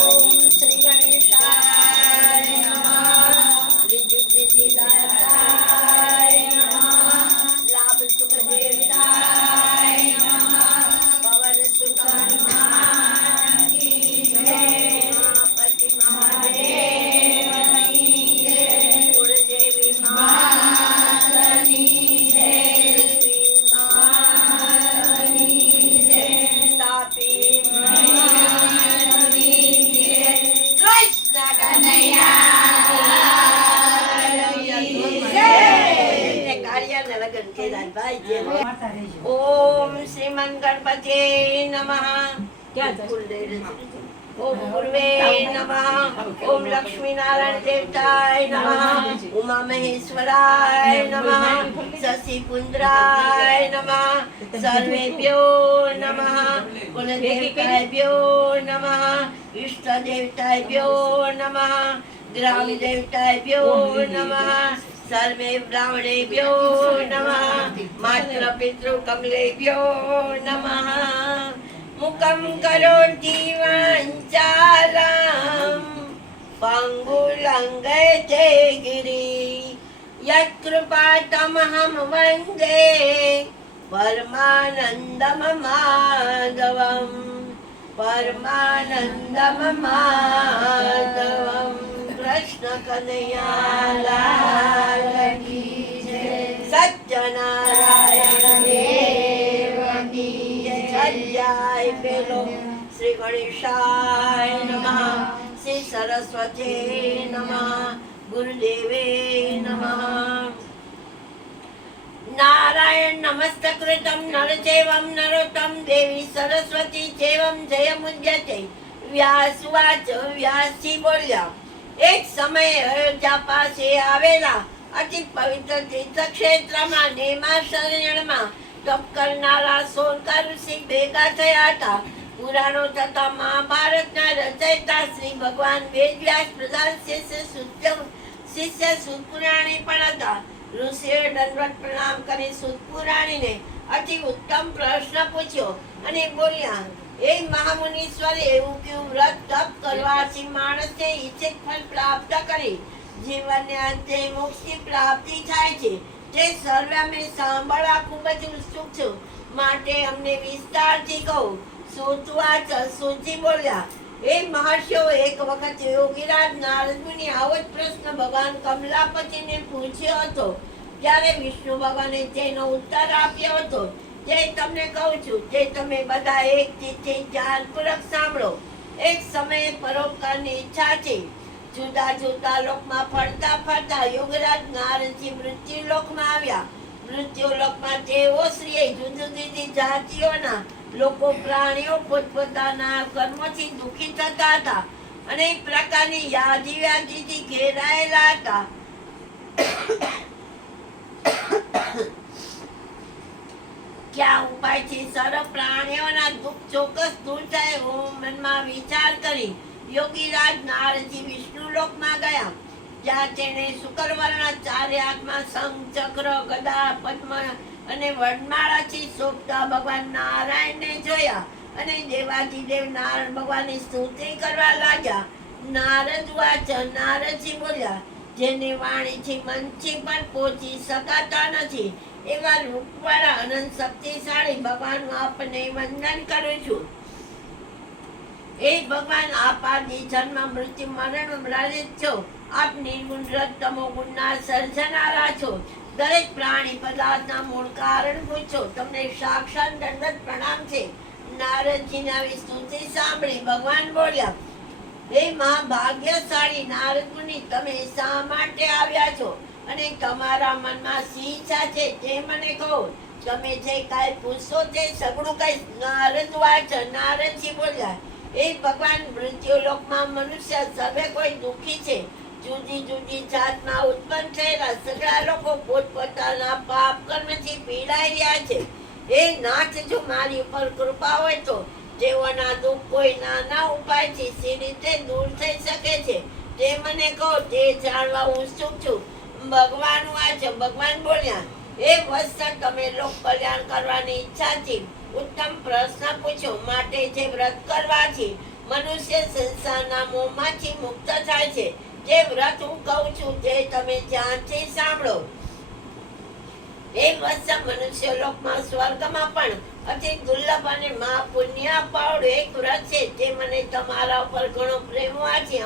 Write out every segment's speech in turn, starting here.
ઓમ શ્રી ગણેશાય નમઃ. રિદ્ધિ સિદ્ધિ દાતાય નમઃ. લાભ શુભ દેવતાય નમઃ. પવન સુત હનુમાન કી જય. પતિ મહાદેવ કી જય. કુળદેવી માતની જય. માતની જય. તાપી ओम श्रीमन गणपति नमः. ओम पूर्वे नमः. ओम लक्ष्मी नारायण देवताय नमः. उमा महेश्वराय नमः. शशि पुंद्राय नमः. सर्वेभ्यो नमः. कुलदेवताभ्यो नमः. इष्ट देवताभ्यो नमः. ग्राम देवताभ्यो नमः. सर्वे ब्राह्मणेभ्यो नमः. मातृ पितृ कमलेभ्यो नमः. मुखं करोति वाञ्छालं पङ्गुलङ्घयते गिरिं यत्कृपातमहं वन्दे परमानन्दममाधवम्. परमानन्दममाधवम्. कृष्ण कन्हैया लाल की जय. सत्यनारायण देव की जय. पेलो श्री गणेशाय नमः. श्री सरस्वती नमः. गुरुदेवे नमः. नारायण नमस्तकृतं नरचैवं नरोत्तमं देवी सरस्वती चैवं जयमुद्यते. व्यासवाच व्यासજી બોલ્યા, એક સમયે અયોધ્યા પાસે આવેલા અતિ પવિત્ર તીર્થક્ષેત્રમાં નેમાશરણમાં તપ કરનારા સોનકા ઋષિ ભેગા થયા હતા. પુરાણો તથા મહાભારતના રચયિતા શ્રી ભગવાન વેદવ્યાસ પ્રધાન શિષ્ય સુતપુરાણી પણ હતા. ઋષિએ દંડવત પ્રણામ કરી સુતપુરાણીને અતિ ઉત્તમ પ્રશ્ન પૂછ્યો અને બોલ્યા, એ મહામુનીશ્વરે એવું કેવું વ્રત તપ કરવાથી માણસને ઈચ્છિત ફળ પ્રાપ્ત કરી જીવનને અંતે મોક્ષની પ્રાપ્તિ થાય છે, તે સર્વે અમે સાંભળવા ખૂબ જ ઉત્સુક છું, માટે અમને વિસ્તારથી કહો. સુતજી બોલ્યા, એ મહર્ષિઓ, એક વખત યોગીરાજ નારદ મુનિ આવો જ પ્રશ્ન ભગવાન કમલાપતિને પૂછ્યો હતો. ત્યારે વિષ્ણુ ભગવાને તેનો ઉત્તર આપ્યો હતો, જે તમને કહું છું તે તમે બધા એક ચિત્તથી ધ્યાનપૂર્વક સાંભળો. એક સમયે પરોપકારની ઈચ્છા છે. જુદા જુદા લોકમાં ફરતા ફરતા યોગરાજ નારદજી મૃત્યુ લોકમાં આવ્યા. મૃત્યુ લોકમાં તેઓ શ્રીએ જુદી જુદી જાતિઓના લોકો પ્રાણીઓ પોતપોતાના કર્મોથી દુઃખી થતા હતા. અનેક પ્રકારની યાદી વ્યાધિથી ઘેરાયેલા હતા. ક્યાં ઉપાયથી સર્વ પ્રાણીઓના દુઃખ ચોક્કસ દૂર થાય એવો મનમાં વિચાર કરી યોગીરાજ નારદજી વિષ્ણુ લોકમાં ગયા. જ્યાં તેણે શુક્રવર્ણના ચારે હાથમાં શંખ, ચક્ર, ગદા, પદ્મ અને વડમાળાથી શોભતા ભગવાન નારાયણને જોયા અને દેવાધિદેવ નારાયણ ભગવાનની સ્તુતિ કરવા લાગ્યા. નારદ વાચ નારદજી બોલ્યા, જેની વાણીથી મનથી પણ પહોંચી શકાતા નથી એવા રૂપવાળા અનંત શક્તિશાળી ભગવાન આપને વંદન કરું છું. એ ભગવાન આપ આદિ જન્મ મૃત્યુ મરણ મર્યાદિત છો. આપ નિર્ગુણ તમો ગુણના સર્જનારા છો. દરેક પ્રાણી પદાર્થના મૂળ કારણભૂત છો. તમને સાક્ષાત દંડવત પ્રણામ છે. નારદજીની આવી સ્તુતિ સાંભળી ભગવાન બોલ્યા, હે મહાભાગ્યશાળી નારદ મુનિ, તમે શા માટે આવ્યા છો અને તમારા મનમાં શી ઈચ્છા છે તે મને કહો. તમે જે કાંઈ પૂછશો તે સગળું કહીશ. નારદ વાચ નારદજી બોલ્યા, એ ભગવાન મૃત્યુલોકમાં મનુષ્ય સર્વે કોઈ દુઃખી છે. જુદી જુદી જાતના ઉત્પન્ન થયેલા સગળા લોકો પોતપોતાના પાપ કર્મથી પીડાઈ રહ્યા છે. એ નાથ, જો મારી ઉપર કૃપા હોય તો તેઓના દુઃખ કોઈ નાના ઉપાયથી સી રીતે દૂર થઈ શકે છે તે મને કહો. તે જાણવા ઉત્સુક છું. ભગવાન વાચ ભગવાન બોલ્યા, એ વત્સ, તમે લોક કલ્યાણ કરવાની ઈચ્છાથી ઉત્તમ પ્રશ્ન પૂછ્યો. માટે જે વ્રત કરવાથી મનુષ્ય સંસારના તમે ધ્યાનથી સાંભળો. એ વત્સ મનુષ્ય લોકમાં સ્વર્ગમાં પણ અતિ દુર્લભ અને મહાપુણ્ય અપાવડું એક વ્રત છે. તે મને તમારા ઉપર ઘણો પ્રેમ હોવાથી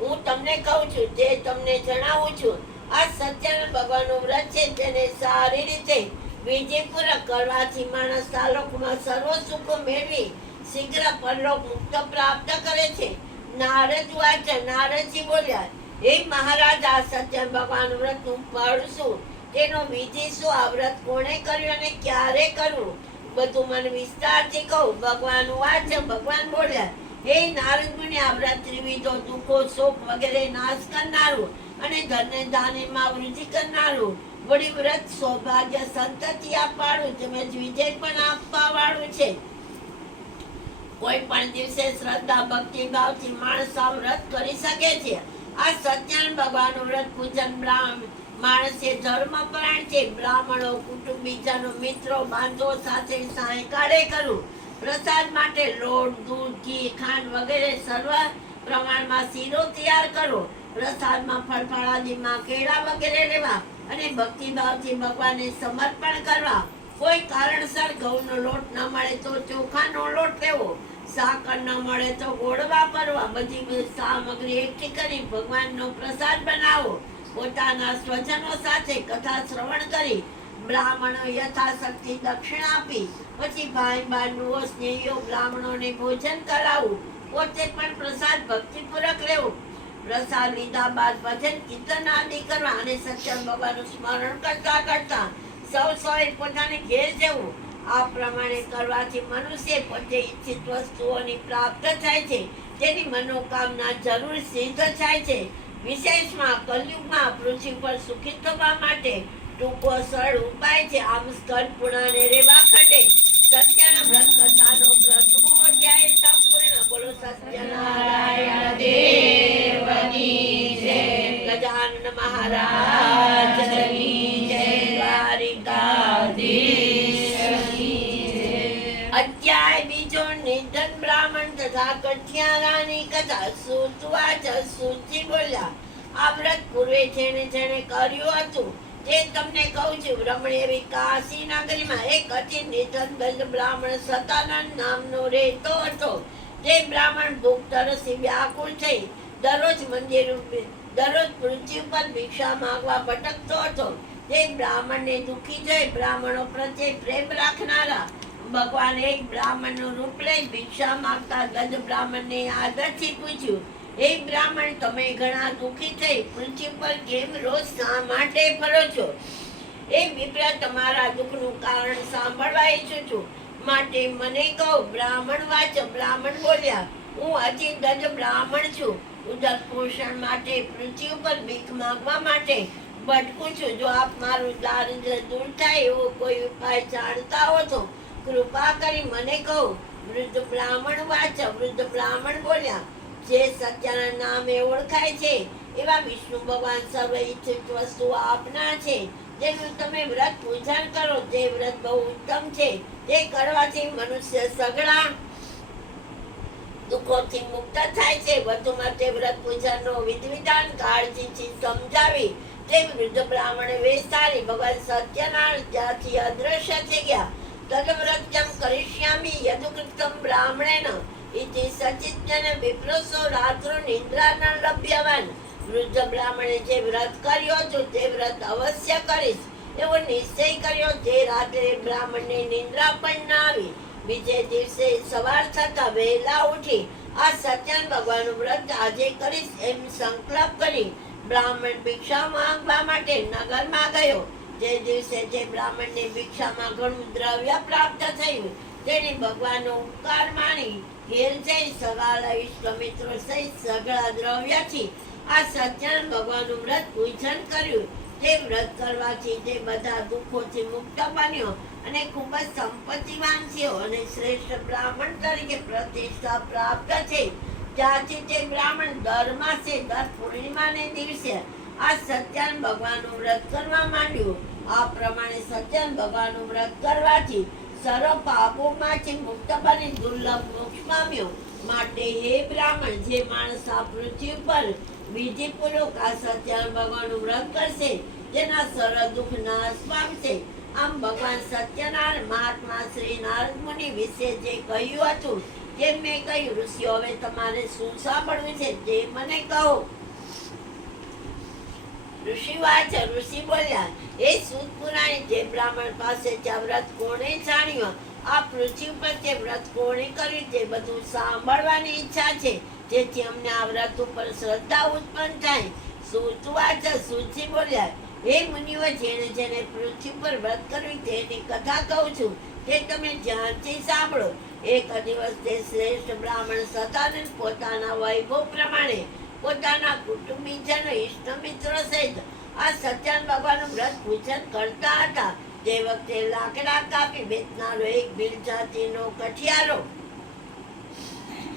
હું તમને કહું છું, જે તમને જણાવું છું. આ સત્યનારાયણ ભગવાનનું વ્રત છે, તેને સારી રીતે વિધિપૂર્વક કરવાથી માણસ સાલોકમાં સર્વ સુખો મેળવી શીઘ્ર પરલોક મુક્ત પ્રાપ્ત કરે છે. નારદ વાચ, નારદજી બોલ્યા, હે મહારાજ, આ સત્યનારાયણ ભગવાન વ્રત હું પાડું, તેનો વિધિ શું? આ વ્રત કોણે કર્યું અને ક્યારે કરવું? બધું મને વિસ્તારથી કહું. ભગવાન વાચ, ભગવાન બોલ્યા, હે નારદ મુનિ, આ વ્રત ત્રિવિધો દુઃખો શોક વગેરે નાશ કરનારું અને ધન્ય ધાન્યમાં વૃદ્ધિ કરનારું, વળી વ્રત સૌભાગ્ય સંતતિ આપવાળું તેમજ વિજય પણ આપવા વાળું છે. કોઈ પણ દિવસે શ્રદ્ધા ભક્તિ ભાવથી માણસ આ વ્રત કરી શકે છે. આ સત્યનારાયણ ભગવાનનું વ્રત પૂજન માણસે ધર્મપરાયણ છે. બ્રાહ્મણો, કુટુંબીજનો, મિત્રો, બાંધો સાથે સાયંકાળે કરવું. પ્રસાદ માટે લોટ, દૂધ, ઘી, ખાંડ વગેરે સર્વ પ્રમાણમાં શીરો તૈયાર કરવો. પ્રસાદમાં ફળફળાદીમાં કેળા વગેરે લેવા અને ભક્તિભાવથી ભગવાનને સમર્પણ કરવા. કોઈ કારણસર ઘઉંનો લોટ ન મળે તો ચોખાનો લોટ લેવો. સાકર ન મળે તો ગોળ વાપરવા. બધી સામગ્રી એકઠી કરી ભગવાનનો પ્રસાદ બનાવો. પોતાના સ્વજનો સાથે કથા શ્રવણ કરી બ્રાહ્મણો યથાશક્તિ દક્ષિણ આપી પછી ભાઈ બહેનો સ્નેહીઓ બ્રાહ્મણોને ભોજન કરાવવું. પોતે પણ પ્રસાદ ભક્તિપૂર્વક લેવો. પ્રસાદ લીધા બાદ ભજન કીર્તન આદિ કરવા અને સત્યનારાયણ ભગવાનનું સ્મરણ કરતા કરતા સૌએ પોતાને ઘેર જવું. આ પ્રમાણે કરવાથી મનુષ્ય પોતે ઈચ્છિત વસ્તુઓની પ્રાપ્ત થાય છે. તેની મનોકામના જરૂર સિદ્ધ થાય છે. વિશેષમાં કલયુગમાં પૃથ્વી પર સુખી થવા માટે ટૂંકો સરળ ઉપાય છે. આમ સ્કંદ પુરાણ રેવા ખંડે સત્યના વ્રત કથાનો પ્રથમો અધ્યાય સંપૂર્ણ. બોલો સત્યનારાયણ દેવની જય. ગજાનન મહારાજની જય. દ્વારિકાધીશની જય. અધ્યાય બીજો. નિધન બ્રાહ્મણ તથા કઠિયારાની કથા. સુતવાચ, સુતજી બોલ્યા, આ વ્રત પૂર્વે જેણે કર્યું હતું તે તમને કહું છું. રમણીય એવી કાશી નગરીમાં એક અતિ નિધન દંડ બ્રાહ્મણ સતાનંદ નામનો રહેતો હતો. તે બ્રાહ્મણ ભૂખ તરસી વ્યાકુળ થઈ દરરોજ પૃથ્વી પર ભિક્ષા માંગવા ભટકતો હતો. તે બ્રાહ્મણને દુઃખી જોઈ બ્રાહ્મણો પ્રત્યે પ્રેમ રાખનારા ભગવાને એક બ્રાહ્મણનું રૂપ લઈ ભિક્ષા માંગતા ગંધ બ્રાહ્મણને આદરથી પૂછ્યું, હે બ્રાહ્મણ, તમે ઘણા દુઃખી થઈ પૃથ્વી પર કેમ રોજ શા માટે ફરો છો? એ વિપ્ર, તમારા દુઃખનું કારણ સાંભળવા ઈચ્છું છું, માટે મને કહો. બ્રાહ્મણ વાચ, બ્રાહ્મણ બોલ્યા, હું અતિ દંડ બ્રાહ્મણ છું. ઉદર પોષણ માટે પૃથ્વી ઉપર ભીખ માંગવા માટે ભટકું છું. જો આપ મારું દારિદ્ર્ય દૂર થાય એવો કોઈ ઉપાય જાણતા હો તો કૃપા કરી મને કહો. વૃદ્ધ બ્રાહ્મણ વાચ, વૃદ્ધ બ્રાહ્મણ બોલ્યા, જે સત્યના નામે ઓળખાય છે એવા વિષ્ણુ ભગવાન સર્વ ઈચ્છિત વસ્તુઓ આપનાર છે. જેનું તમે વ્રત પૂજન કરો તે વ્રત બહુ ઉત્તમ છે. તે કરવાથી મનુષ્ય સઘળા દુઃખોથી મુક્ત થાય છે. વધુમાં તે વ્રત પૂજનનો વિધિવિધાન કાળજીથી સમજાવી તે વૃદ્ધ બ્રાહ્મણે વિસ્તારી ભગવાન સત્યનારાયણ ત્યાંથી અદ્રશ્ય થઈ ગયા. તદવ્રત્યમ કરિષ્યામિ યદુકૃતમ બ્રાહ્મણેન ઇતિ સચિત્યન વિપ્રસો રાત્રો નિદ્રા ન લભ્યવાન. વૃદ્ધ બ્રાહ્મણે જે વ્રત કર્યો હતું તે વ્રત અવશ્ય કરીશ એવો નિશ્ચય કર્યો. તે રાત્રે બ્રાહ્મણને નિદ્રા પણ ના આવી. બીજે દિવસે સવાર થતા વહેલા ઉઠી આ સત્યનારાયણ ભગવાનનું વ્રત આજે કરીશ એમ સંકલ્પ કરી બ્રાહ્મણ ભિક્ષા માંગવા માટે નગરમાં ગયો. જે દિવસે જે બ્રાહ્મણને ભિક્ષામાં ઘણું દ્રવ્ય પ્રાપ્ત થયું તેણે ભગવાનનો ઉપકાર માની ઘેર જઈ સગાલા ઇષ્ટ મિત્રો સહિત સઘળા દ્રવ્યથી આ સત્યનારાયણ ભગવાનનું વ્રત પૂજન કર્યું. તે વ્રત કરવાથી તે બધા દુઃખોથી મુક્ત બન્યો અને ખૂબ જ સંપત્તિવાન થયો અને શ્રેષ્ઠ બ્રાહ્મણ તરીકે પ્રતિષ્ઠા પ્રાપ્ત થઈ. ત્યાંથી તે બ્રાહ્મણ દર માસે દર પૂર્ણિમાને દિવસે આ સત્યનારાયણ ભગવાનનું વ્રત કરવા માંડ્યું. આ પ્રમાણે સત્યનારાયણ ભગવાનનું વ્રત કરવાથી સર્વ પાપોમાંથી મુક્ત બની દુર્લભ મોક્ષ પામ્યો. માટે હે બ્રાહ્મણ, જે માણસ આ પૃથ્વી પર વિધિપૂર્વક આ સત્યનારાયણ ભગવાનનું વ્રત કરશે, જેના સર્વ દુઃખ નાશ પામશે. આમ ભગવાન સત્યનારાયણ મહાત્મા શ્રી નારદ મુનિ વિશે જે કહ્યું હતું તે મેં કહ્યું. ઋષિઓ, હવે તમારે શું સાંભળવું છે તે મને કહો. ઋષિ બોલ્યા, એ સૂત પુરાણી, જે બ્રાહ્મણ પાસે ત્યાં વ્રત કોણે જાણ્યું, આ પૃથ્વી પર તે વ્રત કોણે કર્યું, તે બધું સાંભળવાની ઈચ્છા છે, જેથી અમને આ વ્રત ઉપર શ્રદ્ધા ઉત્પન્ન થાય. સૂતજી બોલ્યા, હે મુનિઓ, જેને જેને પૃથ્વી પર વ્રત કર્યું તેની કથા કહું છું, તે તમે ધ્યાનથી સાંભળો. એક દિવસ તે શ્રેષ્ઠ બ્રાહ્મણ સતાનંદ પોતાના વૈભવ પ્રમાણે પોતાના કુટુંબીજનો, ઇષ્ટ મિત્રો સહિત આ સત્યનારાયણ ભગવાનનું વ્રત પૂજન કરતા હતા. તે વખતે લાકડા કાપી વેચનારો એક ભીલ જાતિનો કઠિયારો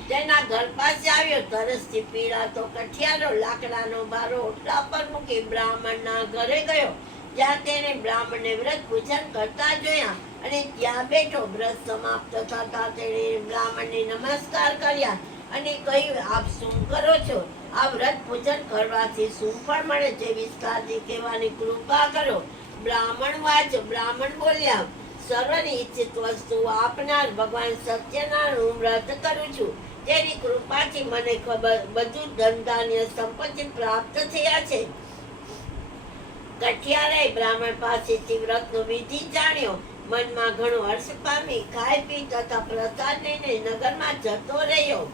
તેના ઘર પાસે આવ્યો. તરસથી પીડાતો કઠિયારો લાકડાનો ભારો ઓટલા પર મૂકી બ્રાહ્મણના ઘરે ગયો. ત્યાં તેને બ્રાહ્મણને વ્રત પૂજન કરતા જોયા અને ત્યાં બેઠો. વ્રત સમાપ્ત થતા તેણે બ્રાહ્મણને નમસ્કાર કર્યા અને કહ્યું, આપ શું કરો છો? આ વ્રત પૂજન કરવાથી શું ફળ મળે છે? વિસ્તારથી કહેવાની કૃપા કરો. બ્રાહ્મણ બોલ્યા, સર્વની ઈચ્છિત વસ્તુ આપનાર ભગવાન સત્યનારાયણ હું વ્રત કરું છું. તેની કૃપાથી મને બધું ધન ધાન્ય સંપત્તિ પ્રાપ્ત થયા છે. કઠિયારાએ બ્રાહ્મણ પાસેથી વ્રતનો વિધિ જાણ્યો. મનમાં ઘણો હર્ષ પામી ખાઈ પી તથા પ્રસાદ લઈને નગરમાં જતો રહ્યો.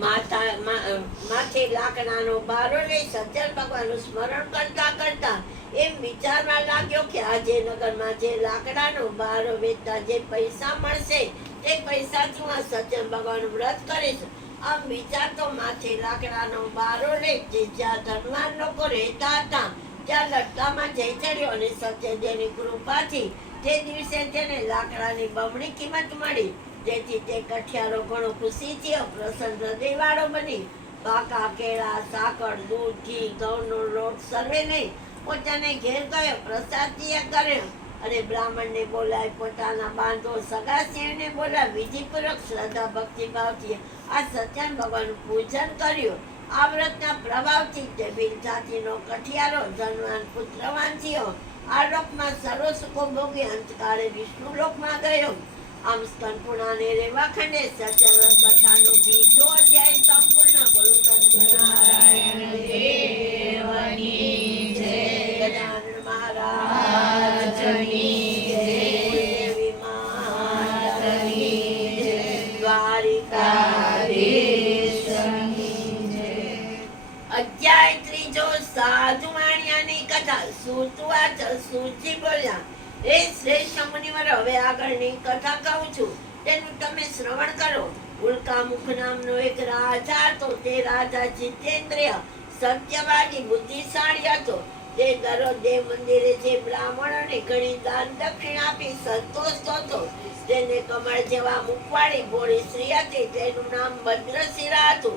માથે લાકડાનો ભારો લઈ સત્યનારાયણ ભગવાનનું સ્મરણ કરતા કરતા એમ વિચારવા લાગ્યો કે આજે નગરમાં જે લાકડાનો ભારો વેચતા જે પૈસા મળશે તે પૈસાથી હું આ સત્યનારાયણ ભગવાનનું વ્રત કરીશ. આમ વિચારતો માથે લાકડાનો ભારો લઈ જ્યાં ધનવાન લોકો રહેતા હતા ત્યાં લટકામાં જઈ ચડ્યો અને સત્યદેવની કૃપાથી તે દિવસે તેને લાકડાની બમણી કિંમત મળી. જેથી તે કઠિયારો ઘણો ખુશી થયો, પ્રસન્ન હૃદયવાળો બની પાકા કેળા, સાકર, દૂધ, ઘી, ઘઉંનો લોટ સર્વે લઈ પોતાને ઘેર ગયો. પ્રસાદ કર્યો અને બ્રાહ્મણને બોલાવી પોતાના બાંધો સગાસિયાને બોલાવી વિધિપૂર્વક શ્રદ્ધા ભક્તિભાવથી આ સત્યનારાયણ ભગવાનનું પૂજન કર્યું. આ વ્રતના પ્રભાવથી તે ભીલ જાતિનો કઠિયારો ધનવાન પુત્રવાન થયો. આ લોકમાં સર્વ સુખો ભોગી અંતકાળે વિષ્ણુ લોકમાં ગયો. આમ સ્કંદ પુરાણે રેવા ખંડે સત્યનારાયણ કથાનો બીજો અધ્યાય સંપૂર્ણ. બોલો સત્યનારાયણ દેવની જય. ગજાનન મહારાજની જય. દેવી માતની જય. દ્વારિકાધીશની જય. અધ્યાય ત્રીજો, સાધુ વાણિયાની કથા. સૂતજી બોલ્યા, એ શ્રેષ્ઠ મુનિવર, હવે આગળની કથા કહું છું, તેનું તમે શ્રવણ કરો. ઉલ્કામુખ નામનો એક રાજા હતો. તે રાજા જીતેન્દ્રિય, સત્યવાદી, બુદ્ધિશાળી હતો. તે દરરોજ દેવ મંદિરે જે બ્રાહ્મણોને ઘણી દાન દક્ષિણ આપી સંતોષ હતો. તેને કમળ જેવા મુખવાળી ભોળી સ્ત્રી હતી. તેનું નામ ભદ્રશિરા હતું.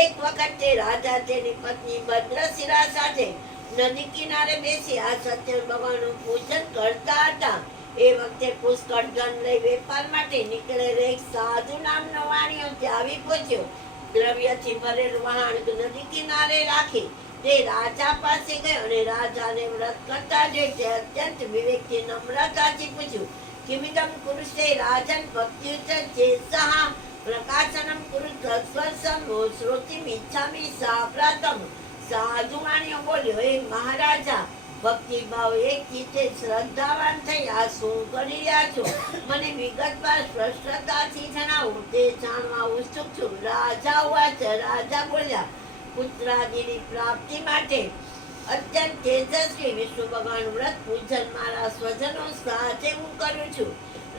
એક વખત તે રાજા તેની પત્ની ભદ્રશિરા સાથે નદી કિનારે બેસી આ સત્યનારાયણ ભગવાનનું પૂજન કરતા હતા. એ વખતે પુષ્કળ ધન લઈ વેપાર માટે નીકળેલો એક સાધુ નામનો વાણિયો ત્યાં આવી પહોંચ્યો. દ્રવ્યથી ભરેલું વહાણ નદી કિનારે રાખી તે રાજા પાસે ગયો અને રાજાને વ્રત કરતા જોઈ તે અત્યંત વિવેકથી નમ્રતાથી પૂછ્યું, કિમિદમ કુરુષે રાજન ભક્ત્યુત ચેતસઃ પ્રકાશનમ કુરુ તત્સ્વરસમ શ્રોતિમ ઇચ્છામિ સાપ્રાતમ. સાધુ વાણિયો બોલ્યો, હે મહારાજા, ભક્તિભાવ એક ચિત્તે શ્રદ્ધાવાન થઈ આ શું કરી રહ્યા છો? મને વિગતવાર સ્પષ્ટતાથી જણાવો, તે જાણવા ઉત્સુક છું. રાજા બોલ્યા, પુત્રાદિની પ્રાપ્તિ માટે અત્યંત તેજસ્વી વિષ્ણુ ભગવાન વ્રત પૂજન મારા સ્વજનો સાથે હું કરું છું.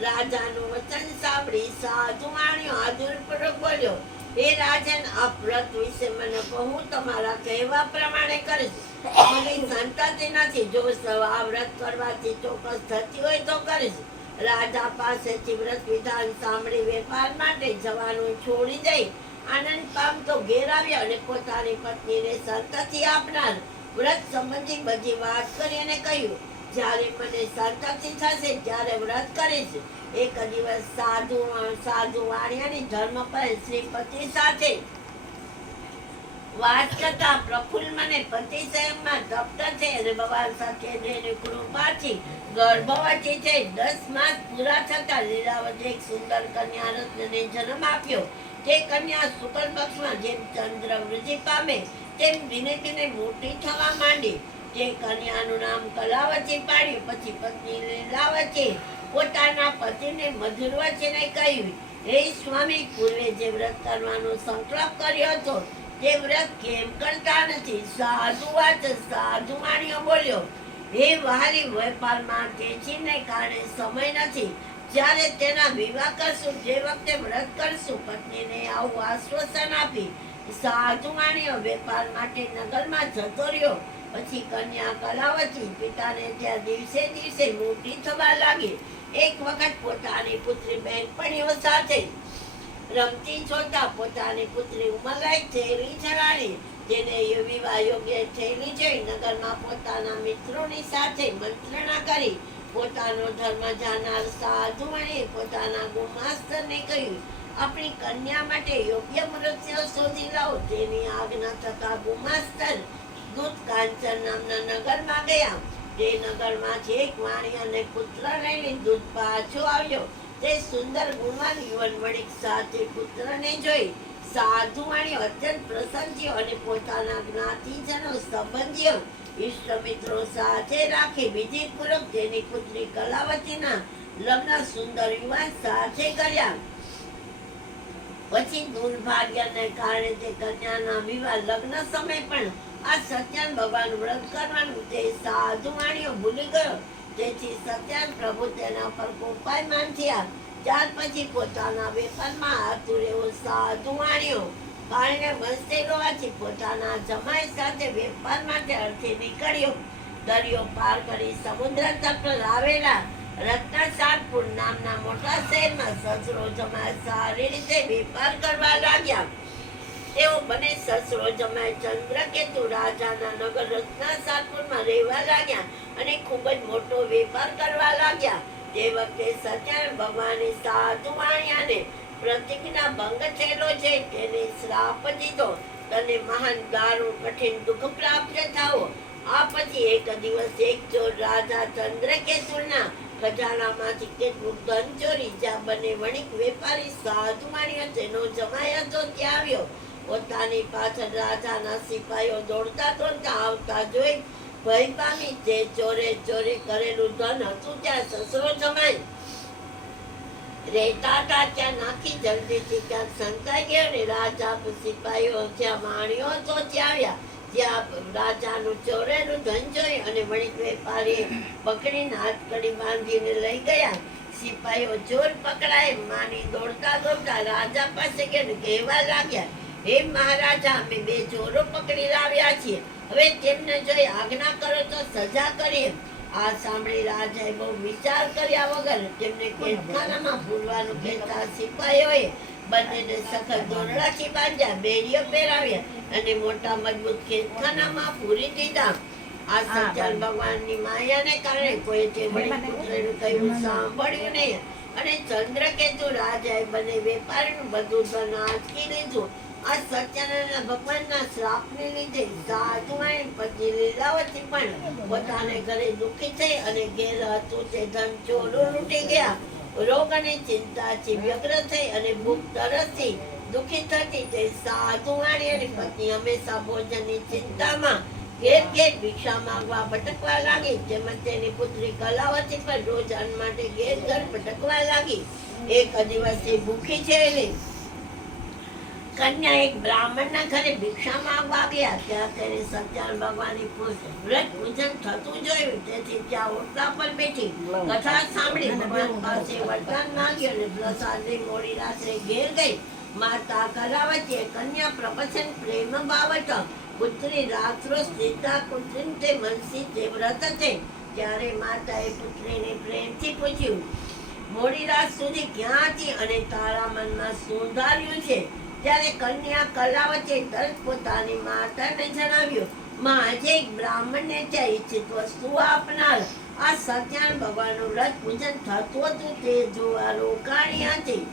રાજાનું વચન સાંભળી સાધુ વાણિયો આદરપૂર્વક બોલ્યો, હે રાજન, આ વ્રત વિશે મને કહું તમારા કહેવા પ્રમાણે કરીશ. મારી સંતતિ નથી. જો આ વ્રત કરવાથી ચોક્કસ થતી હોય તો કરીશ. રાજા પાસેથી વ્રત વિધાન સાંભળી વેપાર માટે જવાનું છોડી દઈ આનંદ પામતો ઘેર આવ્યો અને પોતાની પત્નીને સંતતિ આપનાર વ્રત સંબંધી બધી વાત કરી અને કહ્યું, જ્યારે મને સંતતિ થશે ત્યારે વ્રત કરીશ. એક દિવસ સાધુ વાણિયાની ધર્મપરાય શ્રીપતિ સાથે વાત કરતા પ્રફુલ્લ મને પતિ સંયમમાં તપ્ત છે અને ભગવાન સત્યદેવની કૃપાથી ગર્ભવતી છે. 10 માસ પૂરા થતા લીલાવતી એક સુંદર કન્યા રત્નને જન્મ આપ્યો. તે કન્યા શુક્લ પક્ષમાં જેમ ચંદ્ર વૃદ્ધિ પામે તેમ ધીમે ધીમે મોટી થવા માંડી. તે કન્યાનું નામ કલાવતી પાડ્યું. પછી પત્ની લીલાવતી પોતાના પતિને મધુર વચને કહ્યું, હે સ્વામી, પૂર્વે જે વ્રત કરવાનો સંકલ્પ કર્યો હતો તે વ્રત કેમ કરતા નથી? સાધુ વાણિયો બોલ્યો, હે વહારી, વેપારમાં તેજીને કારણે સમય નથી. જ્યારે તેના વિવાહ કરશું તે વખતે વ્રત કરશું. પત્નીને આવું આશ્વાસન આપી સાધુ વાણિયો વેપાર માટે નગરમાં જતો રહ્યો. પછી કન્યા કલાવતી પિતાને ત્યાં દિવસે દિવસે મોટી થવા લાગી. એક વખત પોતાની પુત્રી બહેનપણીઓ સાથે રમતી જોતા પોતાની પુત્રી ઉંમરલાયક થયેલી જણાવી. તેને વિવાહ યોગ્ય થયેલી જોઈ નગરમાં પોતાના મિત્રોની સાથે મંત્રણા કરી. પોતાનો ધર્મ જાણનાર સાધુએ પોતાના ગુમાસ્તરને કહ્યું, આપણી કન્યા માટે યોગ્ય મૃત્યુ શોધી લાવો. તેની આજ્ઞા થતા ગુમાસ્તર દૂત કાંચન નામના નગરમાં ગયા. તે નગરમાંથી એક વાણિયાને પુત્ર લઈને દૂત પાછો આવ્યો. તે સુંદર ગુણવાન યુવાન વણિક સાથે પુત્રને જોઈ સાધુ વાણિયો અત્યંત પ્રસન્ન થયો અને પોતાના જ્ઞાતિજનો સંબંધીઓ ઇષ્ટ મિત્રો સાથે રાખી વિધિપૂર્વક તેની પુત્રી કલાવતીના લગ્ન સુંદર યુવાન સાથે કર્યા. પછી દુર્ભાગ્યને કારણે તે કન્યાના વિવાહ લગ્ન સમય પણ આ સત્યાન ભગવાન વ્રત કરવાનું તે સાધુ વાણિયો ભૂલી ગયો. તેથી સત્યાન પ્રભુ તેના પર કોપાયમાન થયા. ત્યાર પછી પોતાના વેપારમાં આતુર એવો સાધુ વાણિયો પાણીને વસતે હોવાથી પોતાના જમાઈ સાથે વેપાર માટે અર્થે નીકળ્યો. દરિયો પાર કરી સમુદ્ર તટ પર આવેલા રત્નસારપુર નામના મોટા શહેરમાં સસરો જમાઈ સારી રીતે વેપાર કરવા લાગ્યા. તેઓ બંને સસરો જમાઈ ચંદ્રકેતુ રાજાના નગર રત્નસારપુરમાં રહેવા લાગ્યા અને ખૂબ જ મોટો વેપાર કરવા લાગ્યા. તે વખતે સત્યનારાયણ ભગવાને સાધુ વાણિયાને પ્રતિજ્ઞા ભંગ થયેલો છે તેને શ્રાપ દીધો, તને મહાન દારૂણ કઠિન દુઃખ પ્રાપ્ત થાવો. આ પછી એક દિવસ એક ચોર રાજા ચંદ્રકેતુના ખજાનામાંથી કેટલું ધન ચોરી જ્યાં બંને વણિક વેપારી સાધુ વાણિયો તેનો જમાઈ હતો ત્યાં આવ્યો. પોતાની પાછળ રાજાના સિપાહીઓ દોડતા દોડતા આવતા જોઈ ભય પામી. તે ચોરે કરેલું ધન હતું ત્યાં સસરો જમાઈ રહેતા હતા ત્યાં નાખી જલ્દીથી ક્યાંક સંતાઈ ગયો અને રાજા સિપાહીઓ જ્યાં વાણિયો હતો ત્યાં આવ્યા. જ્યાં રાજાનું ચોરેલું ધન જોઈ અને વણિક વેપારીએ પકડીને હાથકડી બાંધીને લઈ ગયા. સિપાહીઓ ચોર પકડાય માની દોડતા દોડતા રાજા પાસે ગયા કહેવા લાગ્યા, હે મહારાજા, અમે 2 ચોરો પકડી લાવ્યા છીએ. હવે તેમને જોઈ આજ્ઞા કરો તો સજા કરીએ. આ સાંભળી રાજાએ બહુ વિચાર કર્યા વગર તેમને કેદખાનામાં પૂરવાનું કહેતા સિપાહીઓએ બંનેને સખત દોરડાથી બાંધ્યા, બેડીઓ પહેરાવ્યા અને મોટા મજબૂત કેદખાનામાં પૂરી દીધા. આ સત્યાન ભગવાનની માયાને કારણે કોઈ તે વળી પુત્રનું કહ્યું સાંભળ્યું નહીં અને ચંદ્રકેતુ રાજાએ બંને વેપારીનું બધું ધન આંચકી લીધું. આ સત્યનારાયણ ભગવાનના શ્રાપને લીધે સાધુ વાણી પત્ની લીલાવતી પણ પોતાને ઘરે દુઃખી થઈ અને ઘેર હતું તે ધન ચોરો લૂંટી ગયા. રોગ અને ચિંતાથી વ્યગ્ર થઈ અને ભૂખ તરસથી દુઃખી થતી તે સાધુ વાણી અને પત્ની હંમેશા ભોજનની ચિંતામાં ઘેર ઘેર ભિક્ષા માંગવા ભટકવા લાગી. તેમજ તેની પુત્રી કલાવતી પણ રોજ અન્ન માટે ઘેર ઘર ભટકવા લાગી. એક દિવસે ભૂખી થયેલી કન્યા એક બ્રાહ્મણના ઘરે ભિક્ષા માંગવા ગયા. ત્યાં તેને સત્યનારાયણ ભગવાનની વ્રત પૂજન થતું જોયું. તેથી ત્યાં ઓટલા પર બેઠી કથા સાંભળી ભગવાન પાસે વરદાન માંગ્યું અને પ્રસાદ લઈ મોડી રાત્રે ઘેર ગઈ. માતા કલાવતીએ કન્યા પ્રવચન પ્રેમ બાબત પુત્રી રાત્રો સીતા પુત્રી તે મનસી તે વ્રત છે. ત્યારે માતાએ પુત્રીને પ્રેમથી પૂછ્યું, મોડી રાત સુધી ક્યાં હતી અને તારા મનમાં શું ધાર્યું છે? ત્યારે કન્યા કલાવતીએ તરત પોતાની માતાને જણાવ્યું, માં આજે એક બ્રાહ્મણને ત્યાં ઈચ્છિત વસ્તુ આપનાર આ સત્યનારાયણ ભગવાનનું વ્રત પૂજન થતું હતું તે જોવા રોકાણી હતી.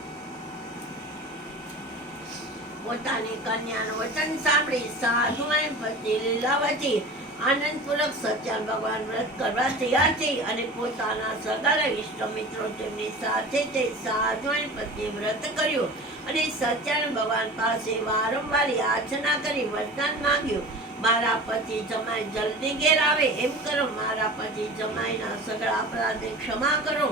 પોતાની કન્યાનું વચન સાંભળી સાધુ અને પત્ની લીલાવતી આનંદપૂર્વક સત્યનારાયણ ભગવાન વ્રત કરવા તૈયાર થઈ અને પોતાના સગા ઇષ્ટ મિત્રો તેમની સાથે તે સાધુ અને પત્ની વ્રત કર્યું અને સત્યનારાયણ ભગવાન પાસે વારંવાર યાચના કરી વરદાન માંગ્યું. મારા પતિ જમાઈ જલ્દી ઘેર આવે એમ કરો, મારા પતિ જમાઈના સગળા અપરાધને ક્ષમા કરો.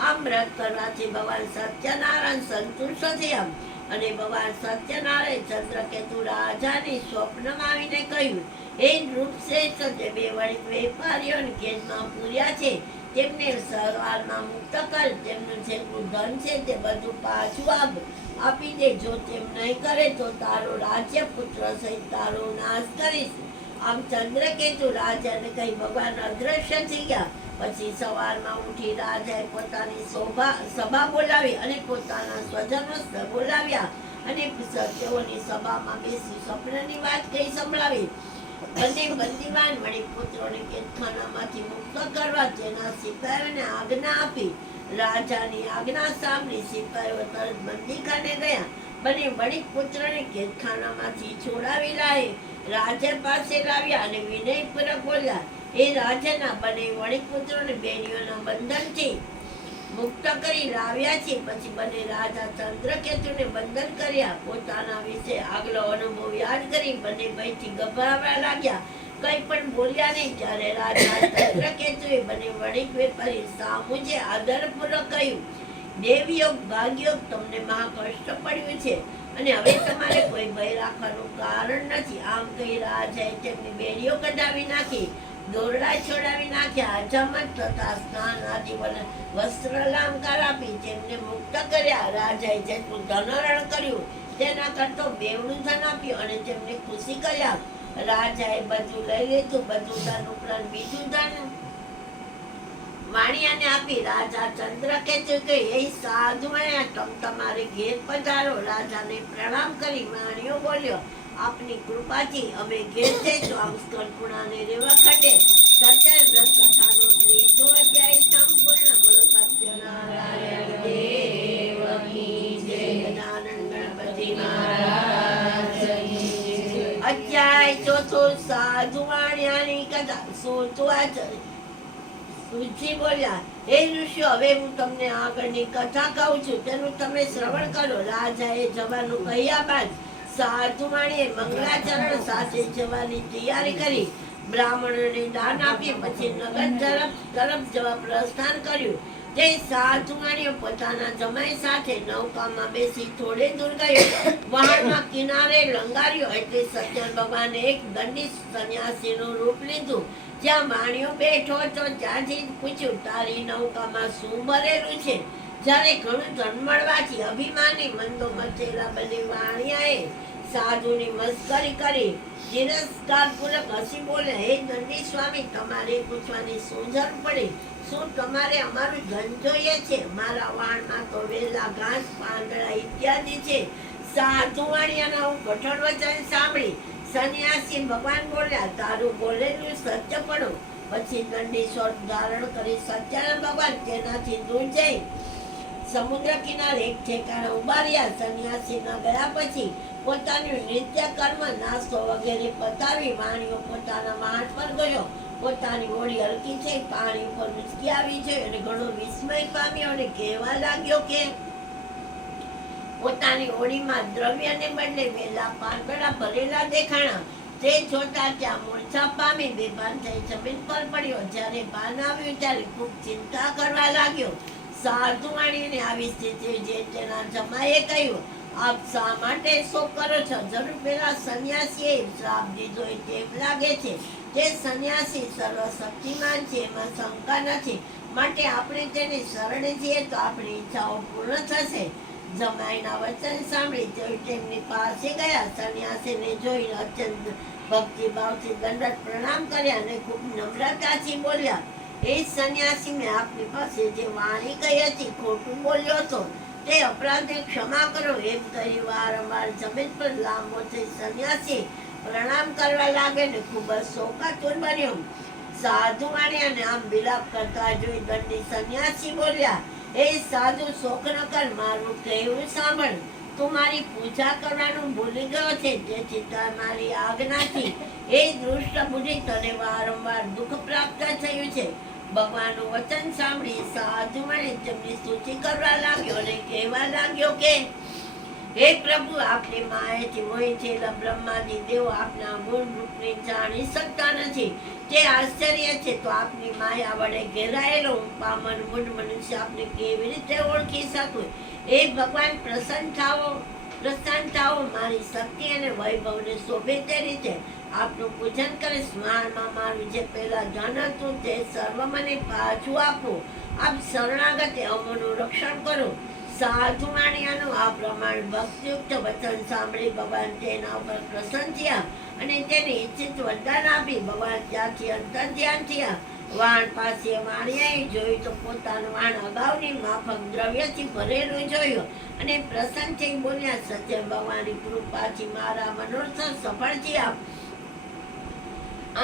આમ વ્રત કરવાથી ભગવાન સત્યનારાયણ સંતુષ્ટ થયા અને ભગવાન સત્યનારાયણ ચંદ્રકેતુ રાજાની સ્વપ્નમાં આવીને કહ્યું, હે નૃપશ્રેષ્ઠ, જે બે વણિક વેપારીઓને કેદમાં પૂર્યા છે તેમને સવારમાં મુક્ત કર. તેમનું જેટલું ધન છે તે બધું પાછું આપી દે. જો તેમ નહીં કરે તો તારો રાજ્ય પુત્ર સહિત તારો નાશ કરીશ. આમ ચંદ્રકેતુ રાજાને કહી ભગવાન અદ્રશ્ય થઈ ગયા. પછી સવારમાં ઉઠી રાજાએ પોતાની સભા બોલાવી અને પોતાના સ્વજનો બોલાવ્યા અને તેઓની સભામાં બેસી સ્વપ્નની વાત કહી સંભળાવી. બંને બંદીવાન મણિપુત્રોને કેદખાનામાંથી મુક્ત કરવા તેના સિપાહીઓને આજ્ઞા આપી. રાજાની આજ્ઞા સાંભળી સિપાહીઓ તરત બંદીખાને ગયા. બંને મણિપુત્રોને કેદખાનામાંથી છોડાવી લાવી રાજા પાસે લાવ્યા અને વિનયપૂર્વક બોલ્યા, એ રાજાના બંને વણિકપુત્રોને બેનીઓના બંધનથી મુક્ત કરી લાવ્યા છે. પછી બંને રાજા ચંદ્રકેતુને બંધન કર્યા. પોતાના વિશે આગલો અનુભવ યાદ કરી બંને ભયથી ગભરાવા લાગ્યા, કંઈ પણ બોલ્યા નહીં. ત્યારે રાજા ચંદ્રકેતુએ બંને વણિક વેપારી સામુજે આદરપૂર્વક કહ્યું, દેવયોગ ભાગ્યોગ, તમને મહા કષ્ટ પડ્યું છે અને હવે તમારે કોઈ ભય રાખવાનું કારણ નથી. આમ કહી રાજાએ તેમની બેડીઓ કઢાવી નાખી, દોરડા છોડાવી નાખ્યા, અજામત તથા સ્નાન આદિ વસ્ત્ર અલંકાર આપી તેમને મુક્ત કર્યા. રાજાએ જેટલું ધનહરણ કર્યું તેના કરતો બેવડું ધન આપ્યું અને તેમને ખુશી કર્યા. રાજાએ બધું લઈ લીધું. બધું ધન ઉપરાંત બીજું ધન વાણિયાને આપી. રાજા ચંદ્રકેતુ કહે, એ સાધુ તમારે ઘેર પધારો. રાજાને પ્રણામ કરી વાણિયો બોલ્યો, આપની કૃપાથી અમે ઘેર જઈશું. આમ સ્કંદપુરાને રેવાખંડે સત્યનારાયણ વ્રત કથાનો 3જો અધ્યાય સંપૂર્ણ. બોલો સત્યનારાયણ દેવ કી જય. ગજાનન ગણપતિ મહારાજની જય. અધ્યાય 4 સાધુ વાણિયાની કથા. સુજી બોલ્યા, હે ઋષિઓ, હવે હું તમને આગળની કથા કહું છું, તેનું તમે શ્રવણ કરો. રાજાએ જવાનું કહ્યા બાદ સાધુ વાણીએ મંગળાચરણ સાથે જવાની તૈયારી કરી. બ્રાહ્મણોને દાન આપી પછી નગર તરફ જવા પ્રસ્થાન કર્યું. તે સાધુ વાણીઓ પોતાના જમાઈ સાથે નૌકામાં બેસી થોડે દૂર ગયો. વહાણમાં કિનારે લંગાર્યો એટલે સત્યનારાયણ ભગવાને એક દંડી સંન્યાસીનું રૂપ લીધું. જ્યાં વાણીઓ બેઠો હતો ત્યાંથી પૂછ્યું, તારી નૌકામાં શું ભરેલું છે? જ્યારે ઘણું ધન મળવાથી અભિમાની મંદો મચેલા બંને વાણિયાએ સાધુની મસ્કરી કરી તિરસ્કાર પૂર્વક હસી બોલ્યા, હે દંડી સ્વામી, તમારે પૂછવાની શું જરૂર પડી? શું તમારે અમારું ધન જોઈએ છે? મારા વાણમાં તો વેલા ઘાસ, પાંદડા ઇત્યાદિ છે. સાધુ વાણિયાના કઠોર વચન સાંભળી સંન્યાસી ભગવાન બોલ્યા, તારું બોલેલું સત્ય પડો. પછી દંડી સ્વરૂપ ધારણ કરી સત્યનારાયણ ભગવાન તેનાથી દૂર જઈ સમુદ્ર કિનારે એક ઠેકાણે ઉભા રહ્યા. સંન્યાસીના ગયા પછી પોતાનું નિત્ય કર્મ, નાસ્તો વગેરે પતાવી વાણીઓ પોતાના વાહન પર ગયો. પોતાની હોડી હલકી છે, પાણી ઉપર ઊંચકી આવી છે અને ઘણો વિસ્મય પામ્યો અને કહેવા લાગ્યો કે પોતાની હોડીમાં દ્રવ્યને બદલે વેલા પાંદડા ભરેલા દેખાણા. તે જોતા ત્યાં મૂર્છા પામી બેભાન થઈ જમીન પર પડ્યો. જ્યારે ભાન આવ્યું ત્યારે ખૂબ ચિંતા કરવા લાગ્યો. સાધુ વાણીને આવી સ્થિતિ જે તેના જમાએ કહ્યું, આપ શા માટે શોક કરો છો? જરૂર પેલા સંન્યાસીએ શ્રાપ દીધો તેમ લાગે છે. તે સંન્યાસી સર્વશક્તિમાન છે, એમાં શંકા નથી. માટે આપણે તેને શરણે જઈએ તો આપણી ઈચ્છાઓ પૂર્ણ થશે. જમાઈના વચન સાંભળી તેઓ તેમની પાસે ગયા. સંન્યાસીને જોઈ અત્યંત ભક્તિભાવથી દંડવત પ્રણામ કર્યા અને ખૂબ નમ્રતાથી બોલ્યા, એ સંન્યાસી, મેં આપની પાસે જે વાણી કહી હતી ખોટું બોલ્યો હતો, તે અપરાધને ક્ષમા કરો. એમ કહી વારંવાર જમીન પર લાંબો થઈ સંન્યાસી પ્રણામ કરવા લાગે ને ખૂબ જ શોકાતુર બન્યો. સાધુવાણીને આમ વિલાપ કરતા જોઈ દંડી સંન્યાસી બોલ્યા, એ સાધુ શોક ન કર, મારું કહેવું સાંભળ. તું મારી પૂજા કરવાનું ભૂલી ગયો છે, જેથી મારી આજ્ઞાથી એ દુષ્ટ બુદ્ધિ તને વારંવાર દુઃખ પ્રાપ્ત થયું છે. ભગવાનનું વચન સાંભળી સાધુવાણી તેમની સ્તુતિ કરવા લાગ્યો અને કહેવા લાગ્યો કે, હે પ્રભુ, આપની માયાથી મોહિત થયેલા બ્રહ્માદિ દેવો આપના મૂળ રૂપને જાણી શકતા નથી. તે આશ્ચર્ય છે, તો આપની માયા વડે ઘેરાયેલો હું પામર મૂળ મનુષ્ય આપને કેવી રીતે ઓળખી શકું? એ ભગવાન પ્રસન્ન થાઓ, મારી શક્તિ અને વૈભવને શોભે તે રીતે આપનું પૂજન કરીશ. મારમાં મારું જે પહેલા ધન હતું તે સર્વ મને પાછું આપો. આપ શરણાગતે અમોનું રક્ષણ કરો. સાધુવાણીયાનું આ પ્રમાણ ભક્તિયુક્ત વચન સાંભળી ભગવાન તેના ઉપર પ્રસન્ન થયા અને તેને ઈચ્છિત વરદાન આપી ભગવાન ત્યાંથી અંતર્ધ્યાન થયા. વાણ પાસે વાણિયાએ જોયું તો પોતાનું વાણ અગાઉની માફક દ્રવ્યથી ભરેલું જોયું અને પ્રસન્ન થઈ બોલ્યા, સત્ય ભગવાનની કૃપાથી મારા મનોરથ સફળ થયા.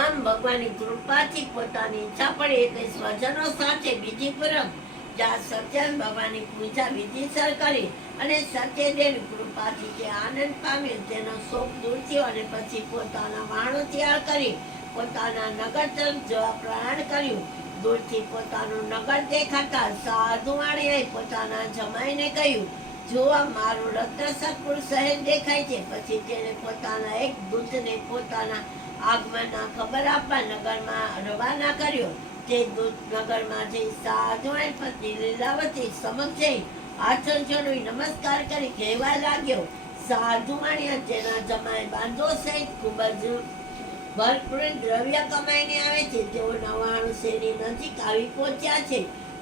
આમ ભગવાનની કૃપાથી પોતાની ઈચ્છા પડી એટલે સ્વજનો સાથે વિધિપૂર્વક જ્યાં સત્યન ભગવાનની પૂજા વિધિસર કરી અને સત્યદેવની કૃપાથી તે આનંદ પામ્યો. તેનો શોક દૂર થયો અને પછી પોતાના વાણો તૈયાર કરી પોતાના નગર તરફ જવા પ્રયાણ કર્યું. દૂરથી પોતાનું નગર દેખાતા સાધુવાણીએ પોતાના જમાઈને કહ્યું, જો મારું રત્નસરપુર શહેર દેખાય છે. પછી તેણે પોતાના એક દૂતને પોતાના આગમનના ખબર આપવા નગરમાં રવાના કર્યો. તે દૂત નગરમાં જઈ સાધુવાણી પત્ની લીલાવતી સમક્ષ જઈ હાથ જોડી નમસ્કાર કરી કહેવા લાગ્યો, સાધુવાણીએ તેના જમાઈ બાંધો સહિત ખૂબ જ ભરપૂર દ્રવ્ય કમાઈને આવે છે. તેઓ 99 શેરી નજીક આવી પહોંચ્યા છે.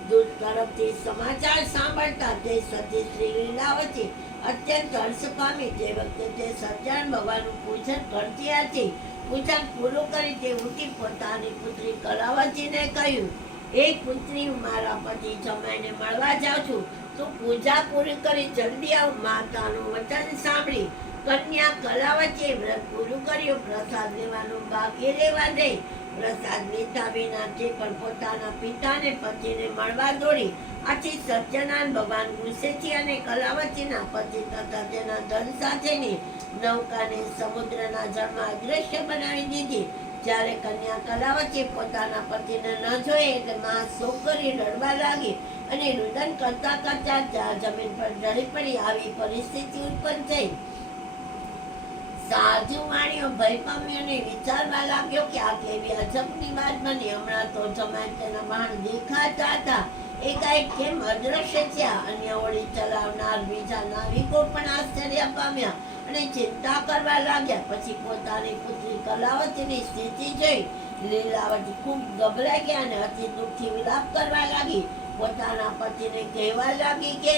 દૂત તરફથી સમાચાર સાંભળતા તે સતી શ્રી લીલાવતી અત્યંત હર્ષ પામી. તે વખતે તે સત્યનારાયણ ભગવાનનું પૂજન કરતી હતી. પૂજન પૂરું કરી તે ઉઠી પોતાની પુત્રી કલાવતીને કહ્યું, એ પુત્રી, હું મારા પતિ જમાઈને મળવા જાઉં છું. તું પૂજા પૂરી કરી જલ્દી આવ. માતાનું વચન સાંભળી કન્યા કલાવતીએ વ્રત પૂરું કર્યું. પ્રસાદ લેવાનું બાકી રહેવા દે. પ્રસાદ લીધા વિના તે પણ પોતાના પિતાને પતિને મળવા દોડી. આથી સત્યનારાયણ ભગવાન ગુસ્સેથી અને કલાવતીના પતિ તથા તેના ધન સાથેની નૌકાને સમુદ્રના જળમાં અદ્રશ્ય બનાવી દીધી. જ્યારે કન્યા કલાવતી પોતાના પતિને ન જોઈ એટલે માં શોક કરી રડવા લાગી અને રુદન કરતા કરતા ત્યાં જમીન પર ઢળી પડી. આવી પરિસ્થિતિ ઉત્પન્ન થઈ. સાધુવાણીઓ ભય પામ્યો અને વિચારવા લાગ્યો કે આ કેવી અજબની વાત બની. હમણાં તો જમાઈ તેના બાણ દેખાતા હતા, એકાએક કેમ અદ્રશ્ય થયા? અન્ય હોડી ચલાવનાર બીજા નાવિકો પણ આશ્ચર્ય પામ્યા અને ચિંતા કરવા લાગ્યા. પછી પોતાની પુત્રી કલાવતીની સ્થિતિ જોઈ લીલાવતી ખૂબ ગભરાઈ ગયા અને અતિ દુઃખથી વિલાપ કરવા લાગી. પોતાના પતિને કહેવા લાગી કે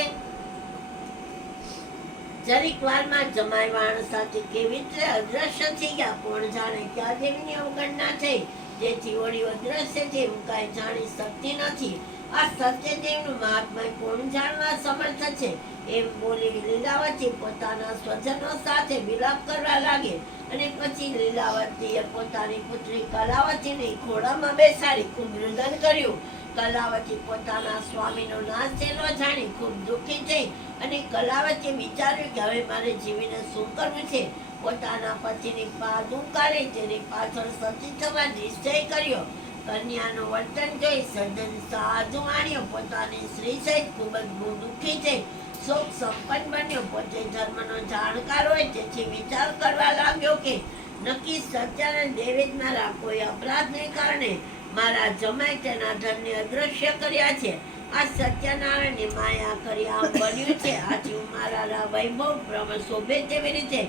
જરીક વારમાં જમાઈ વાણ સાથે કેવી રીતે અદ્રશ્ય થઈ ગયા. કોણ જાણે ક્યાં દેવીની અવગણના થઈ જેથી હોડી અદ્રશ્ય થઈ, હું કાંઈ જાણી શકતી નથી. આ સત્યદેવનું મહાત્મય કોણ જાણવા સમર્થ છે? એમ બોલી લીલાવતી પોતાના સ્વજનો સાથે વિલાપ કરવા લાગે અને પછી લીલાવતીએ પોતાની પુત્રી કલાવતીને ખોળામાં બેસાડી ખૂબ રુદન કર્યું. કલાવતી પોતાના સ્વામીનો નાશ થયેલો જાણી ખૂબ દુઃખી થઈ અને કલાવતીએ વિચાર્યું કે હવે મારે જીવીને શું કરવું છે. પોતાના પતિની પાદું કાઢી તેની પાછળ સતી થવા નિશ્ચય કર્યો. કન્યાનું વર્તન જોઈ સજ્જન સાધુવાણીઓ પોતાની સ્ત્રી સહિત ખૂબ જ દુઃખી થઈ શોક સંપન્ન બન્યો. પોતે ધર્મનો જાણકાર હોય તેથી વિચાર કરવા લાગ્યો કે નક્કી સત્યનારાયણ દેવે જ મારા કોઈ અપરાધને કારણે મારા જમાઈ તેના ધનને અદ્રશ્ય કર્યા છે. આ સત્યનારાયણની માયા કરી આમ બન્યું છે. આથી હું મારા વૈભવ પ્રમાણ શોભે તેવી રીતે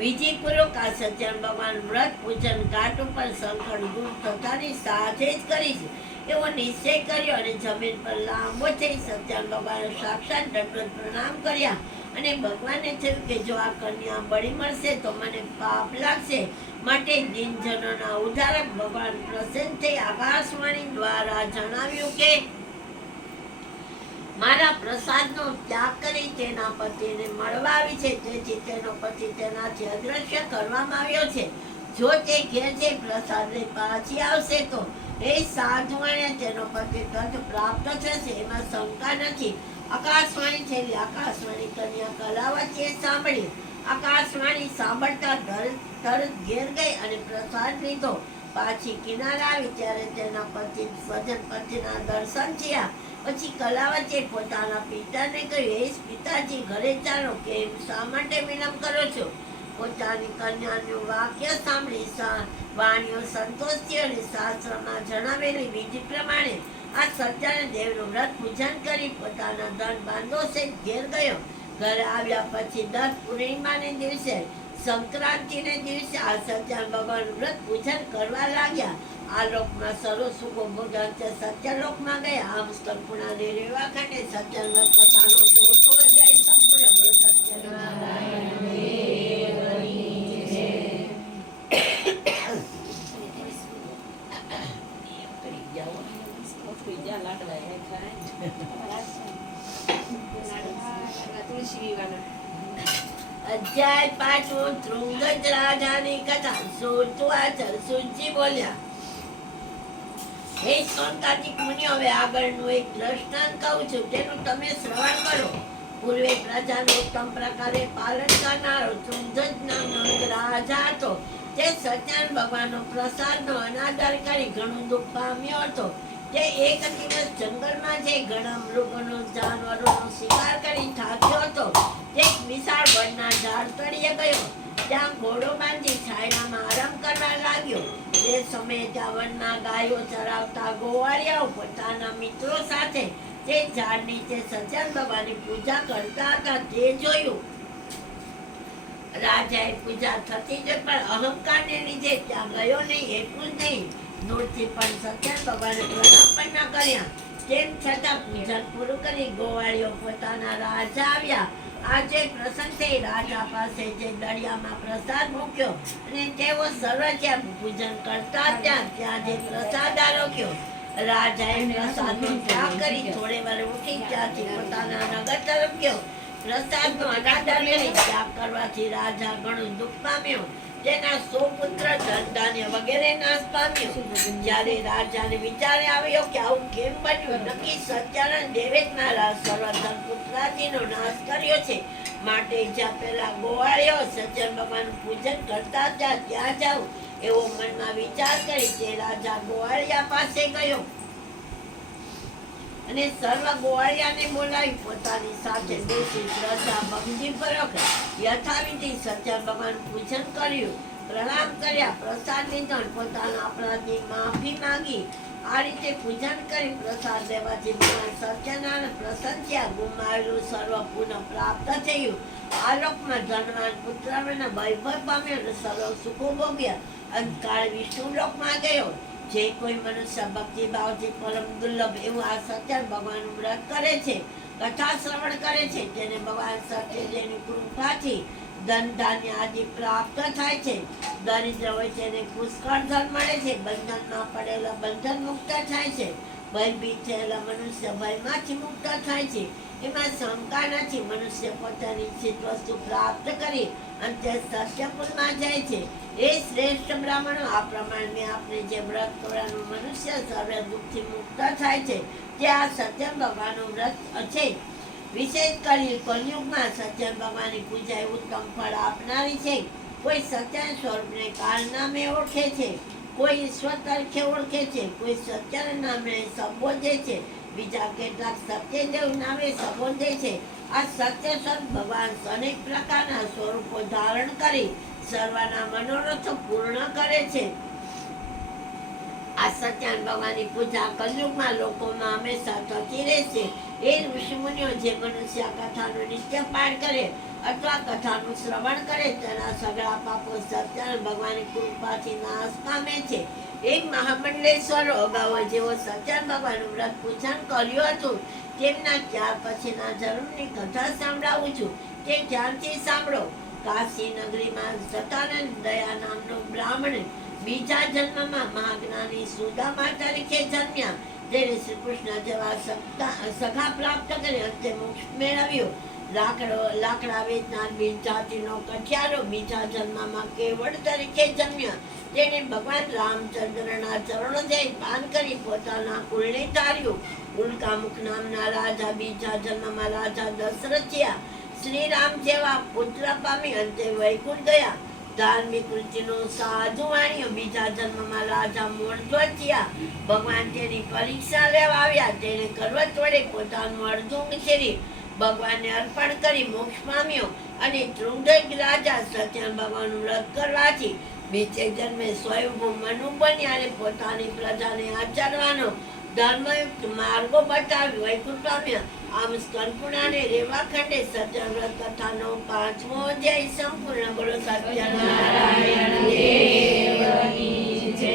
વિધિપૂર્વક આ સત્યનારાયણ ભગવાન વ્રત પૂજન ઘાટ ઉપર સંકટ દૂર થતાની સાથે જ કરીશ એવો નિશ્ચય કર્યો અને જમીન પર લાંબો થઈ સત્યનારાયણ ભગવાન સાક્ષાત દંડવત પ્રણામ કર્યા અને ભગવાનને થયું કે જો આ કન્યા બળી મળશે તો મને પાપ લાગશે. માટે દિનજનોના ઉદ્ધારક ભગવાન પ્રસન્ન થઈ આકાશવાણી દ્વારા જણાવ્યું કે મારા પ્રસાદનો ત્યાગ કરી તેના પતિને મળવા આવી છે. તેથી તેનો પતિ તેનાથી અદ્રશ્ય કરવામાં આવ્યો છે. જો તે ઘેર જઈ પ્રસાદ લઈ પાછી આવશે તો એ સાધુ અને તેનો પતિ તથ પ્રાપ્ત થશે, એમાં શંકા નથી. આકાશવાણી થયેલી આકાશવાણી કન્યા કલાવતીએ સાંભળી. આકાશવાણી સાંભળતા તરત ઘેર ગઈ અને પ્રસાદ લીધો. પાછી કિનારે આવી ત્યારે તેના પતિ સ્વજન પતિના દર્શન થયા. પછી કલાવતીએ પોતાના પિતાને કહ્યું, હે પિતાજી, ઘરે ચાલો, કેમ શા માટે વિલંબ કરો છો? પોતાની કન્યાનું વાક્ય સાંભળી વાણીઓ સંતોષ થયો અને શાસ્ત્રમાં જણાવેલી વિધિ પ્રમાણે આ સત્યનારાયણ દેવનું વ્રત પૂજન કરી પોતાના ધન બાંધો સહિત ઘેર ગયો. ઘરે આવ્યા પછી 10 પૂર્ણિમાને દિવસે સંક્રાંતિને દિવસે આ સત્યનારાયણ ભગવાનનું વ્રત પૂજન કરવા લાગ્યા. આ લોકમાં સર્વ સુખો ભોગન તે સત્યલોકમાં ગયા. આમ સંપૂર્ણ રેવા ખંડે સત્યનારાયણ કથાનો 4થો અધ્યાય સંપૂર્ણ બોલો સત્યનારાયણ દેવની જય. અધ્યાય 5 ધ્રુંગજ રાજાની કથા. સોતુઆચર સુજી બોલ્યા, હે સંતાજી મુનિઓ, હવે આગળનું એક દ્રષ્ટાંત કહું છું, તેનું તમે શ્રવણ કરો. પૂર્વે પ્રજાનું ઉત્તમ પ્રકારે પાલન કરનારો ધ્રુંગજ નામનો એક રાજા હતો. તે સત્યનારાયણ ભગવાનનો પ્રસાદનો અનાદર કરી ઘણું દુઃખ પામ્યો હતો. તે એક દિવસ જંગલમાં જઈ ઘણા મૃગોનો જાનવરોનો શિકાર કરી થાક્યો હતો. તે એક વિશાળ વડના ઝાડ તળિયે ગયો. ત્યાં ઘોડો બાંધી છાયડામાં આરામ કરવા લાગ્યો. તે સમયે ત્યાં વનમાં ગાયો ચરાવતા ગોવાળિયાઓ પોતાના મિત્રો સાથે તે ઝાડ નીચે સત્યનારાયણ ભગવાનની પૂજા કરતા હતા. તે જોયું. રાજાએ પૂજા થતી જ પણ અહંકારને લીધે ત્યાં ગયો નહીં. એટલું જ નહીં, દૂરથી પણ સત્યનારાયણ ભગવાનને પ્રણામ પણ ન કર્યા. તેમ છતાં પૂજન પૂરું કરી ગોવાળીઓ પોતાના રાજા આવ્યા. આજે પ્રસંગ થઈ રાજા પાસે જે દરિયામાં પ્રસાદ મૂક્યો અને તેઓ સર્વ ત્યાં પૂજન કરતા ત્યાં જે પ્રસાદ આરોગ્યો. રાજાએ પ્રસાદનો ત્યાગ કરી થોડે વાર ઉઠી ત્યાંથી પોતાના નગર તરફ ગયો. પ્રસાદનો અનાદર કરી ત્યાગ કરવાથી રાજા ઘણું દુઃખ પામ્યો. તેના 100 પુત્ર ધન ધાન્ય વગેરે નાશ પામ્યો. જ્યારે રાજાને વિચારે આવ્યો કે આવું કેમ બન્યું, નક્કી સત્યનારાયણ દેવે જ મારા સર્વધન પુત્રાદિનો નાશ કર્યો છે, માટે જ્યાં પેલા ગોવાળીઓ સત્યનારાયણ ભગવાનનું પૂજન કરતા હતા ત્યાં જાઉં એવો મનમાં વિચાર કરી તે રાજા ગોવાળિયા પાસે ગયો અને સર્વ ગોવાળિયાને બોલાવી પોતાની સાથે બેસી શ્રદ્ધા ભક્તિપૂર્વક યથાવિધિ સત્યનારાયણ ભગવાનનું પૂજન કર્યું. પ્રણામ કર્યા, પ્રસાદ લીધો, પોતાના અપરાધની માફી માંગી. આ રીતે પૂજન કરી પ્રસાદ લેવાથી ભગવાન સત્યનારાયણ પ્રસન્ન થયા. ગુમાવેલું સર્વ પુનઃ પ્રાપ્ત થયું. આ લોકમાં ધનવાન પુત્રના વૈભવ પામ્યો અને સર્વ સુખો ભોગ્યા. અંતકાળ વિષ્ણુ લોકમાં ગયો. જે કોઈ મનુષ્ય ભક્તિ ભાવથી પરમ દુર્લભ એવું આ સત્યનારાયણ ભગવાનનું વ્રત કરે છે, કથા શ્રવણ કરે છે, તેને ભગવાન સત્યદેવની કૃપાથી ધન ધાન્ય આદિ પ્રાપ્ત થાય છે. દરિદ્ર હોય તેને પુષ્કળ ધન મળે છે. બંધનમાં પડેલા બંધન મુક્ત થાય છે. ભયભીત થયેલા મનુષ્ય ભયમાંથી મુક્ત થાય છે. એમાં શંકા નથી. મનુષ્ય પોતાની ઈચ્છિત વસ્તુ પ્રાપ્ત કરી અંતે સત્યપુરમાં જાય છે. એ શ્રેષ્ઠ બ્રાહ્મણો, આ પ્રમાણે આપણે જે વ્રત કરવાનું મનુષ્ય સર્વ દુઃખથી મુક્ત થાય છે તે આ સત્યનારાયણ ભગવાનનું વ્રત છે. વિશેષ કરી કલયુગમાં સત્યનારાયણ ભગવાનની પૂજા ઉત્તમ ફળ આપનારી છે. કોઈ સત્યનારાયણ સ્વરૂપને કાળ નામે ઓળખે છે, કોઈ ઈશ્વર તરીકે ઓળખે છે, કોઈ સત્યનારાયણ નામે સંબોધે છે, બીજા કેટલાક સત્યદેવ નામે સંબોધે છે. આ સત્ય સ્વરૂપ ભગવાન અનેક પ્રકારના સ્વરૂપો ધારણ કરી સર્વના મનોરથો પૂર્ણ કરે છે. આ સત્યનારાયણ ભગવાનની પૂજા કલયુગમાં લોકોમાં હંમેશા થતી રહેશે. એ ઋષિમુનિઓ જે મનુષ્ય કથાનો નિત્ય પાઠ કરે અથવા કથાનું શ્રવણ કરે તેના સગળા પાપો સત્યનારાયણ ભગવાનની કૃપાથી નાશ પામે છે. એક મહામંડલેશ્વરો અગાઉ જેવો સત્યનારાયણ ભગવાનનું વ્રત પૂજન કર્યું હતું તેમના ત્યાર પછીના જન્મની કથા સંભળાવું છું. તે ધ્યાનથી સાંભળો. કાશી નગરીમાં સતાનંદ દયા નામનો બ્રાહ્મણ બીજા જન્મમાં મહાજ્ઞાની સુદામા તરીકે જન્મ્યા. તેને શ્રી કૃષ્ણ જેવા સખા પ્રાપ્ત કરી અંતે મોક્ષ મેળવ્યો. લાકડા વેચનાર બિન જાતિનો કઠિયારો બીજા જન્મમાં કેવળ તરીકે જન્મ્યા. તેણે ભગવાન રામચંદ્રના ચરણો જઈ પાન કરી પોતાના કુળને તાર્યું. ઉલ્કામુખ નામના રાજા બીજા જન્મમાં રાજા દશરથ થયા. શ્રી રામ જેવા પુત્ર પામી અંતે વૈકુંઠ ગયા. ધાર્મિક વૃત્તિનો સાધુ વાણિયો બીજા જન્મમાં રાજા મૂળધ્વજ થયા. ભગવાન તેની પરીક્ષા લેવા આવ્યા. તેને કરવત વડે પોતાનું અર્ધુંગ છેરી ભગવાનને અર્પણ કરી મોક્ષ પામ્યો. અને તૃંડક રાજા સત્યનારાયણ ભગવાનનું વ્રત કરવાથી બીજે જન્મે સ્વયંભૂ મનુ બન્યા અને પોતાની પ્રજાને આચરવાનો ધર્મયુક્ત માર્ગો બતાવી વૈકુંઠ પામ્યા. આમ સ્કંદપુરાણે રેવાખંડે સત્યવ્રત કથાનો 5મો અધ્યાય સંપૂર્ણ. બોલો સત્યનારાયણ દેવની જય.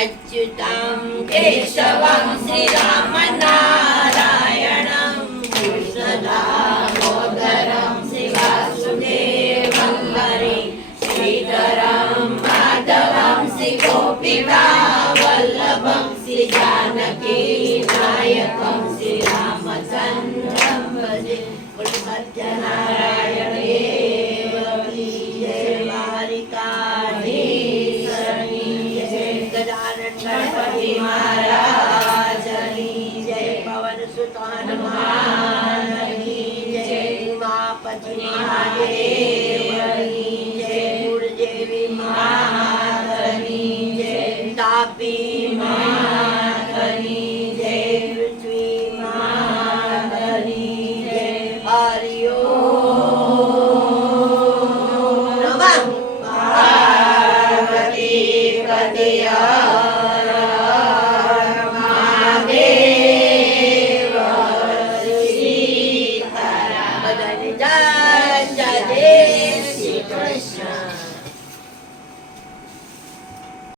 અચ્યુતમ કેશવમ શ્રી રામ નારાયણમ કૃષ્ણ દામોદરમ શ્રી વાસુદેવમ હરિ શ્રીધરમ માધવમ શ્રી ગોપીકા વલ્લભમ શ્રી જાનકી નાયકમ શ્રી રામચંદ્રમ ભજે. બોલો સત્યનારાયણ દેવની જય. દ્વારિકાધીશની જય. ગજાનન ગણપતિ મહારાજની જય. પવન સુત હનુમાનની જય. ઉમાપતિ મહાદેવ